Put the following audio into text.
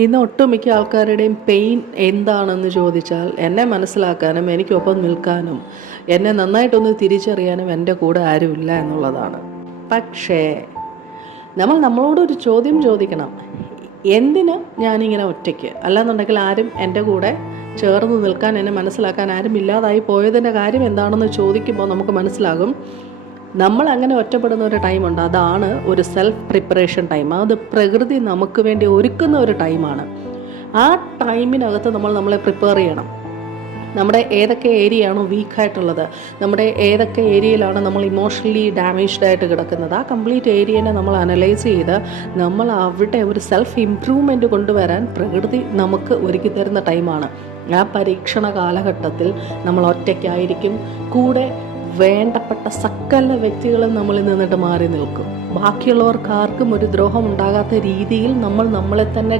ഇന്ന് ഒട്ടുമിക്ക ആൾക്കാരുടെയും പെയിൻ എന്താണെന്ന് ചോദിച്ചാൽ എന്നെ മനസ്സിലാക്കാനും എനിക്കൊപ്പം നിൽക്കാനും എന്നെ നന്നായിട്ടൊന്ന് തിരിച്ചറിയാനും എൻ്റെ കൂടെ ആരുമില്ല എന്നുള്ളതാണ്. പക്ഷേ നമ്മളോടൊരു ചോദ്യം ചോദിക്കണം, എന്തിന് ഞാനിങ്ങനെ ഒറ്റയ്ക്ക്? അല്ലാന്നുണ്ടെങ്കിൽ ആരും എൻ്റെ കൂടെ ചേർന്ന് നിൽക്കാൻ, എന്നെ മനസ്സിലാക്കാൻ ആരും ഇല്ലാതായി പോയതിൻ്റെ കാര്യം എന്താണെന്ന് ചോദിക്കുമ്പോൾ നമുക്ക് മനസ്സിലാകും, നമ്മൾ അങ്ങനെ ഒറ്റപ്പെടുന്ന ഒരു ടൈമുണ്ട്. അതാണ് ഒരു സെൽഫ് പ്രിപ്പറേഷൻ ടൈം. അത് പ്രകൃതി നമുക്ക് വേണ്ടി ഒരുക്കുന്ന ഒരു ടൈമാണ്. ആ ടൈമിനകത്ത് നമ്മളെ പ്രിപ്പയർ ചെയ്യണം. നമ്മുടെ ഏതൊക്കെ ഏരിയയാണോ വീക്കായിട്ടുള്ളത്, നമ്മുടെ ഏതൊക്കെ ഏരിയയിലാണ് നമ്മൾ ഇമോഷണലി ഡാമേജ്ഡ് ആയിട്ട് കിടക്കുന്നത്, ആ കംപ്ലീറ്റ് ഏരിയനെ നമ്മൾ അനലൈസ് ചെയ്ത് നമ്മൾ അവിടെ ഒരു സെൽഫ് ഇംപ്രൂവ്മെൻറ്റ് കൊണ്ടുവരാൻ പ്രകൃതി നമുക്ക് ഒരുക്കി തരുന്ന ടൈമാണ്. ആ പരീക്ഷണ കാലഘട്ടത്തിൽ നമ്മൾ ഒറ്റയ്ക്കായിരിക്കും. കൂടെ വേണ്ടപ്പെട്ട സകല വ്യക്തികളും നമ്മളിൽ നിന്നിട്ട് മാറി നിൽക്കും. ബാക്കിയുള്ളവർക്ക് ആർക്കും ഒരു ദ്രോഹം ഉണ്ടാകാത്ത രീതിയിൽ നമ്മളെ തന്നെ